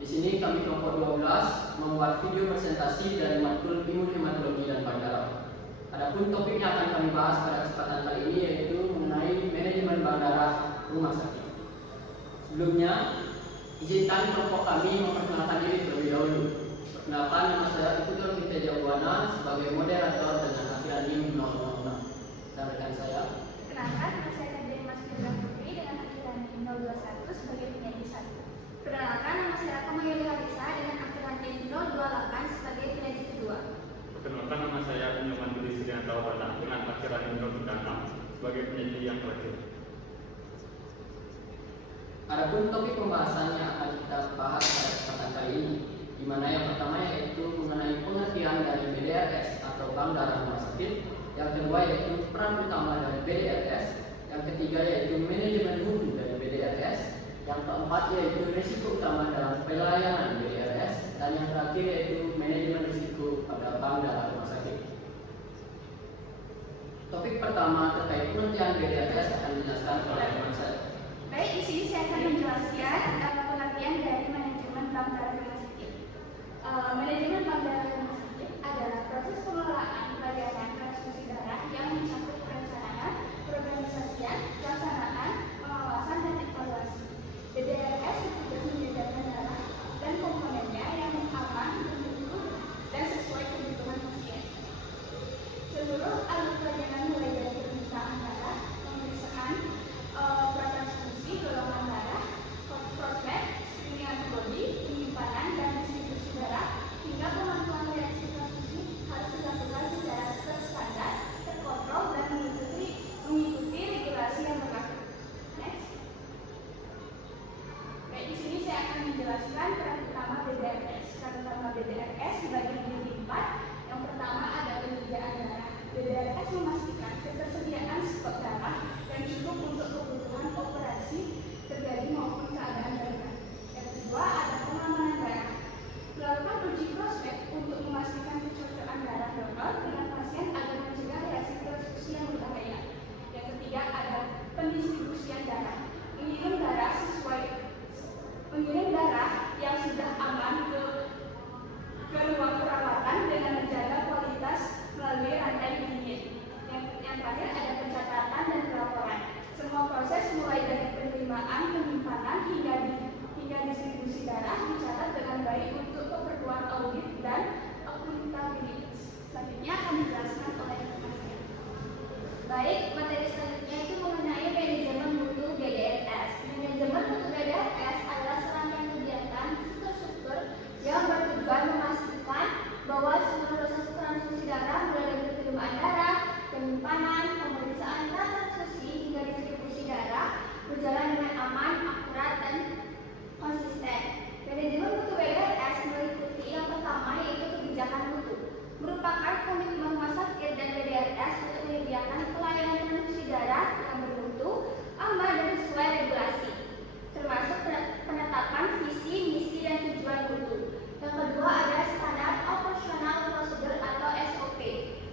Di sini kami kelompok 12 membuat video presentasi dari matkul Ilmu Hematologi dan Bank Darah. Adapun topik yang akan kami bahas pada kesempatan kali ini yaitu mengenai manajemen bank darah rumah sakit. Sebelumnya, izinkan kelompok kami memperkenalkan diri terlebih dahulu. Perkenalkan, nama saya Ipudul Fiteja Buwana sebagai moderator dengan akhiran NIM 006. Dan rekan saya. Perkenalkan, nama saya Kadri Mas Fitri Putri dengan akhiran NIM 021 sebagai penyanyi 1. Perkenalkan, nama saya Kamayuli Harisa dengan akhiran NIM 028 sebagai penyanyi kedua. Perkenalkan, nama saya Nyoman Budi Sudianto dengan akhiran NIM 036 sebagai penyanyi yang terakhir. Adapun topik pembahasan yang akan kita bahas pada kesempatan kali ini, di mana yang pertama yaitu mengenai pengertian dari BDRS atau Bank Darah Rumah Sakit, yang kedua yaitu peran utama dari BDRS, yang ketiga yaitu manajemen mutu dari BDRS, yang keempat yaitu risiko utama dalam pelayanan BDRS, dan yang terakhir yaitu manajemen risiko pada Bank Darah Rumah Sakit. Topik pertama terkait pengertian BDRS akan dijelaskan oleh teman saya. Baik, di sini saya akan menjelaskan pengertian dari manajemen bank darah rumah sakit. Manajemen bank darah rumah sakit adalah proses pengelolaan pelayanan transfusi darah yang mencakup perencanaan, perorganisasian, pelaksanaan, pengawasan, dan evaluasi. BDRS bertugas menyediakan darah dan komponennya yang aman, berukur, dan sesuai kebutuhan pasien. Seluruh alur pelayanan mulai dari permintaan darah, pemeriksaan pratransfusi, golongan darah, prospek, screening antibodi, penyimpanan dan distribusi darah, hingga pemantauan reaksi transfusi harus dilakukan secara terstandar, terkontrol, dan mengikuti regulasi yang berlaku. Next. Baik, di sini saya akan menjelaskan peran utama BDRS. Peran utama BDRS dibagi menjadi 4. Yang pertama ada penyediaan darah. BDRS memastikan ketersediaan stok darah yang cukup untuk kebutuhan operasi terjadi maupun keadaan darurat. Yang kedua ada pengamanan darah. Melakukan uji prospek untuk memastikan kecocokan darah donor dengan pasien agar mencegah reaksi transfusi yang berbahaya. Yang ketiga ada pendistribusian darah. Mengirim darah yang sudah aman ke ruang perawatan dengan menjaga kualitas melalui rantai dingin. Yang terakhir ada pencatatan dan pelaporan. Semua proses mulai dari penerimaan, penyimpanan hingga distribusi darah dicatat dengan baik untuk keperluan audit dan akuntabilitas. Selanjutnya akan dijelaskan oleh teman saya. Baik, materi selanjutnya itu mengenai manajemen mutu BDRS. Manajemen mutu BDRS adalah serangkaian kegiatan struktur yang bertujuan memastikan bahwa seluruh proses transfusi darah mulai dari penerimaan darah, penyimpanan, pemeriksaan transfusi hingga distribusi darah berjalan dengan aman, akurat, dan konsisten. Manajemen mutu BDRS meliputi yang pertama yaitu kebijakan mutu, merupakan komitmen rumah sakit dan BDRS untuk menyediakan pelayanan transfusi darah yang bermutu, aman, dan sesuai regulasi, termasuk penetapan visi, misi, dan tujuan mutu. Yang kedua ada standar operasional prosedur atau SOP,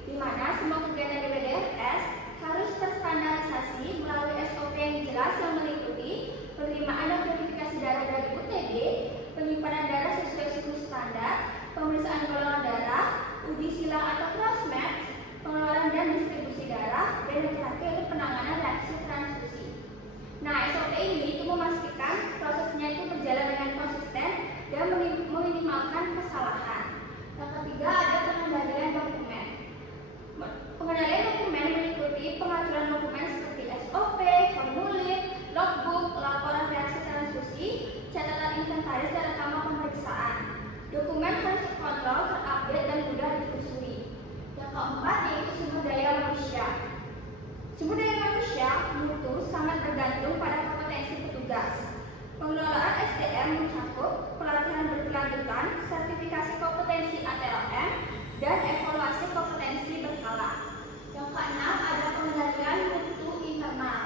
di mana semua kegiatan di BDRS harus terstandarisasi melalui SOP yang jelas yang meliputi penerimaan dan verifikasi darah dari UTD, penyimpanan darah sesuai siklus standar, pemeriksaan golongan darah, uji silang atau cross-match, pengeluaran dan distribusi darah, dan yang terakhir itu penanganan reaksi transfusi. Nah, SOP ini itu memastikan prosesnya itu berjalan dengan konsisten dan meminimalkan kesalahan. Yang ketiga ada pengendalian dokumen. Pengendalian dokumen meliputi pengaturan dokumen seperti SOP, formulir, logbook, laporan reaksi transfusi, catatan inventaris, dan rekaman pemeriksaan. Dokumen harus terkontrol, terupdate, dan mudah ditelusuri. Yang keempat yaitu sumber daya manusia. Sumber daya manusia mutu sangat bergantung pada kompetensi petugas. Pengelolaan SDM mencakup pelatihan berkelanjutan, sertifikasi kompetensi ATLM, dan evaluasi kompetensi berkala. Yang keenam ada pengendalian mutu internal.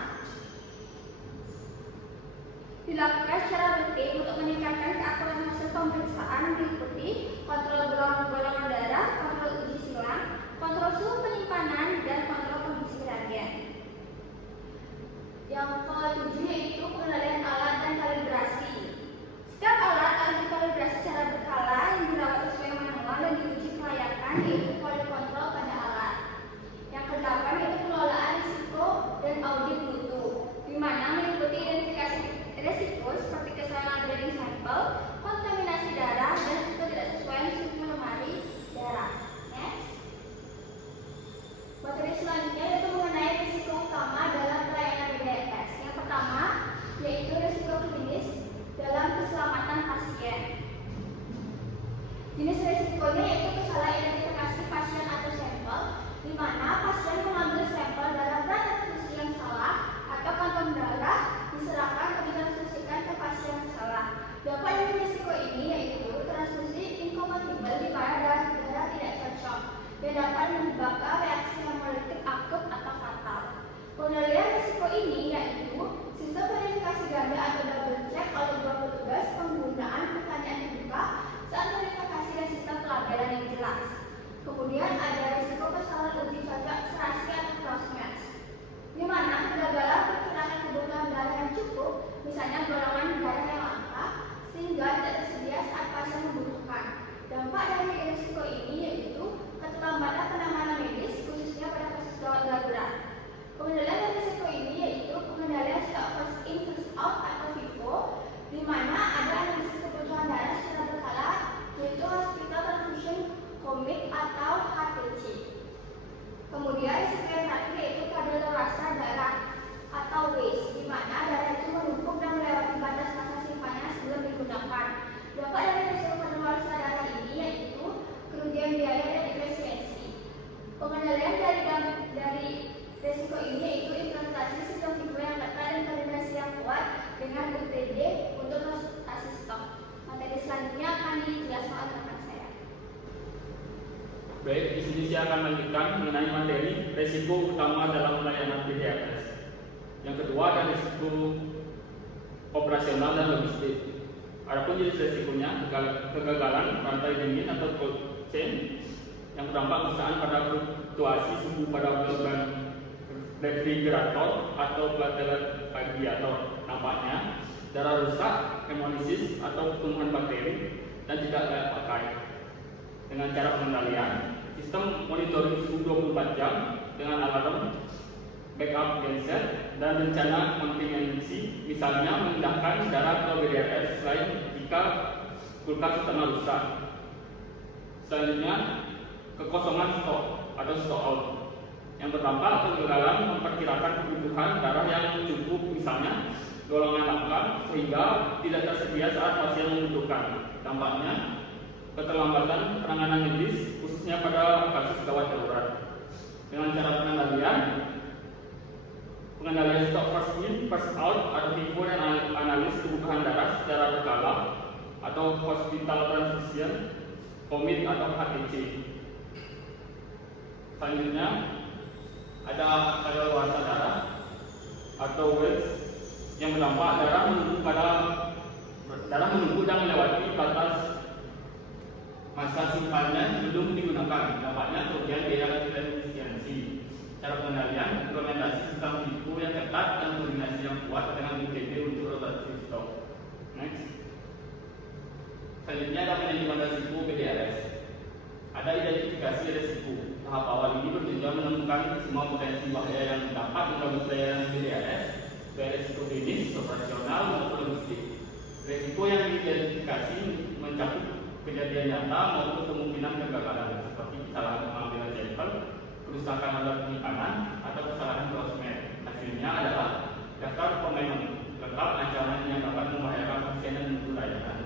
Dilakukan secara rutin untuk meningkatkan keakuratan hasil pemeriksaan meliputi kontrol golongan darah, kontrol uji silang, kontrol suhu penyimpanan, dan kontrol kondisi reagen. Yang ketujuh yaitu pengendalian alat dan kalibrasi. Setiap alat harus dikalibrasi risiko ini yaitu sistem verifikasi ganda atau double check oleh dua petugas, penggunaan pertanyaan terbuka saat verifikasi, dan sistem pelabelan yang jelas. Kemudian ada risiko kesalahan uji cocok serasi atau cross match, di mana kegagalan perkiraan kebutuhan darah yang cukup, misalnya golongan darah yang langka, sehingga tidak tersedia saat pasien membutuhkan. Dampak dari risiko ini yaitu keterlambatan penanganan medis, khususnya pada kasus gawat darurat. Pengendalian dari risiko ini yaitu pengendalian stok first in first out atau FIFO, di mana ada analisis kebutuhan darah secara berkala, yaitu hospital transfusion commit atau HTC. Kemudian risiko yang terakhir yaitu kadaluarsa darah atau waste, di mana darah itu menumpuk dan melewati batas masa simpannya sebelum digunakan. Dampak dari risiko kadaluarsa darah ini yaitu kerugian biaya dan efisiensi. Pengendalian dari risiko ini yaitu implementasi sistem FIFO yang ketat dan koordinasi yang kuat dengan UTD untuk konsultasi stok. Materi selanjutnya akan dijelaskan oleh rekan saya. Baik, di sini saya akan melanjutkan mengenai materi risiko utama dalam pelayanan PDRS. Yang kedua ada risiko operasional dan logistik. Adapun jenis risikonya kegagalan rantai dingin atau cold chain yang berdampak kerusakan pada fluktuasi suhu pada organ refrigerator atau platelet radiator. Nampaknya darah rusak, hemolisis atau pertumbuhan bakteri dan tidak layak pakai. Dengan cara pengendalian, sistem monitoring suhu 24 jam dengan alarm, backup genset, dan rencana kontingensi, misalnya memindahkan darah ke BDRS selain jika kulkas terkena rusak. Selanjutnya, kekosongan stok atau stock out yang berdampak kegagalan memperkirakan kebutuhan darah yang cukup, misalnya golongan langka, sehingga tidak tersedia saat pasien membutuhkan. Dampaknya keterlambatan penanganan medis, khususnya pada kasus gawat darurat. Dengan cara pengendalian stok first in first out atau FIFO dan analis kebutuhan darah secara berkala atau hospital transfusion commit atau HTC. Selanjutnya ada kadaluarsa darah atau waste yang berdampak darah menumpuk dan melewati batas masa simpannya sebelum digunakan. Dampaknya kerugian biaya dan efisiensi. Cara pengendalian implementasi sistem FIFO yang ketat dan koordinasi yang kuat dengan UTD untuk rotasi stok. Next. Selanjutnya ada manajemen risiko PDRS. Ada identifikasi risiko. Tahap awal ini bertujuan menemukan semua potensi bahaya yang dapat mengganggu pelayanan PDRS, baik risiko klinis, operasional, maupun logistik. Risiko yang diidentifikasi mencakup kejadian nyata maupun kemungkinan kegagalan, seperti kesalahan pengambilan sampel, kerusakan alat penyimpanan, atau kesalahan crossmatch. Hasilnya adalah daftar pemain lengkap ancaman yang dapat membahayakan pasien dan mutu layanan.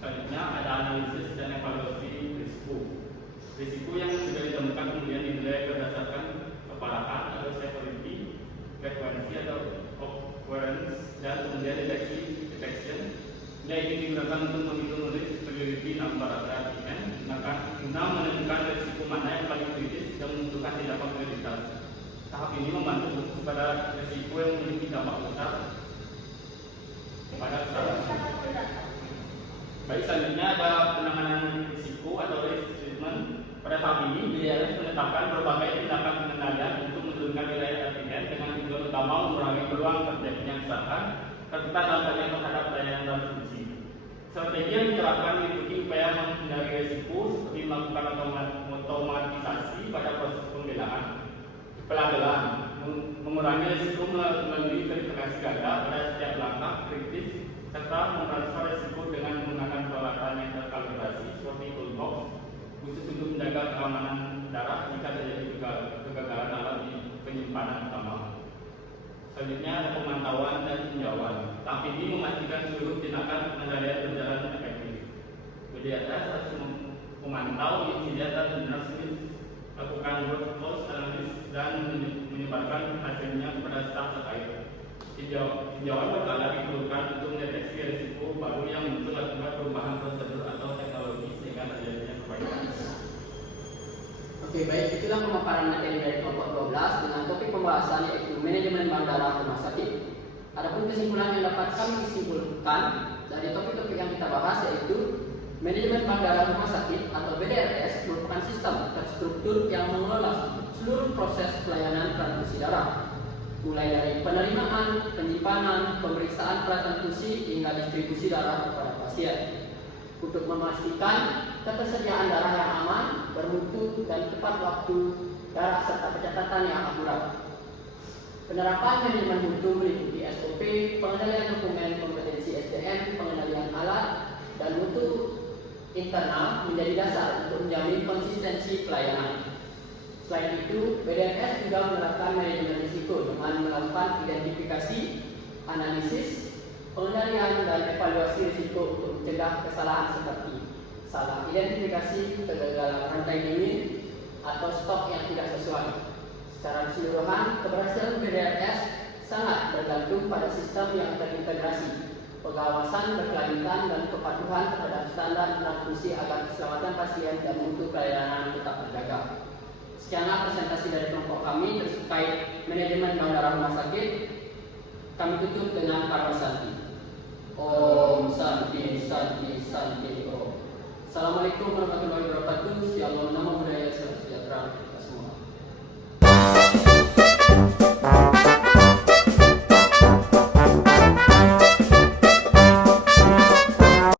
Selanjutnya ada analisis dan evaluasi risiko. Risiko yang sudah ditemukan kemudian dinilai berdasarkan keparahan atau severity, frekuensi atau occurrence, dan kemudian detection. Yang ini digunakan untuk menghitung risk severity number RPM, guna menentukan risiko mana yang paling kritis dan menentukan tindakan prioritas. Tahap ini membantu fokus pada risiko yang memiliki dampak besar kepada kesehatan. Baik, selanjutnya ada penanganan risiko atau risk treatment. Pada tahap ini, BDRS menetapkan berbagai tindakan pengendalian untuk menurunkan nilai RPM dengan tujuan utama mengurangi peluang terjadinya kesalahan serta dampaknya terhadap pelayanan transfusi. Strategi yang diterapkan meliputi upaya menghindari risiko seperti melakukan otomatisasi pada proses pelabelan, mengurangi risiko melalui verifikasi ganda pada setiap langkah kritis, serta mentransfer risiko dengan menggunakan peralatan yang terkalibrasi seperti toolbox khusus untuk menjaga keamanan darah jika terjadi kegagalan alat di penyimpanan utama. Selanjutnya ada pemantauan dan tinjauan. Tahap ini memastikan seluruh tindakan pengendalian berjalan efektif. BDRS harus memantau insiden dan menanalisis, lakukan root cause analysis, dan menyebarkan hasilnya kepada staf terkait. Tinjauan berkala diperlukan untuk mendeteksi risiko baru yang muncul akibat perubahan prosedur atau teknologi sehingga terjadinya perbaikan. Oke, baik, itulah pemaparan materi dari kelompok 12 dengan topik pembahasan yaitu yaitu manajemen bandara rumah sakit. Adapun kesimpulan yang dapat kami simpulkan dari topik-topik yang kita bahas yaitu manajemen bandara rumah sakit atau BDRS merupakan sistem terstruktur yang mengelola seluruh proses pelayanan transfusi darah, mulai dari penerimaan, penyimpanan, pemeriksaan transfusi hingga distribusi darah kepada pasien, untuk memastikan ketersediaan darah yang aman, bermutu, dan tepat waktu darah serta pencatatan yang akurat. Penerapan manajemen mutu meliputi SOP, pengendalian dokumen kompetensi SDM, pengendalian alat, dan mutu internal menjadi dasar untuk menjamin konsistensi pelayanan. Selain itu, BDRS juga menerapkan manajemen risiko dengan melakukan identifikasi, analisis, pengendalian, dan evaluasi risiko untuk mencegah kesalahan seperti salah identifikasi, kegagalan rantai dingin, atau stok yang tidak sesuai. Secara keseluruhan, keberhasilan BDRS sangat bergantung pada sistem yang terintegrasi, pengawasan berkelanjutan, dan kepatuhan terhadap standar transfusi agar keselamatan pasien dan mutu pelayanan tetap terjaga. Sekianlah presentasi dari kelompok kami terkait manajemen bandara rumah sakit. Kami tutup dengan Karma Santi. Om Santi Santi Santi Om. Assalamualaikum warahmatullahi wabarakatuh. Shalom, nama budaya, salam sejahtera kita semua.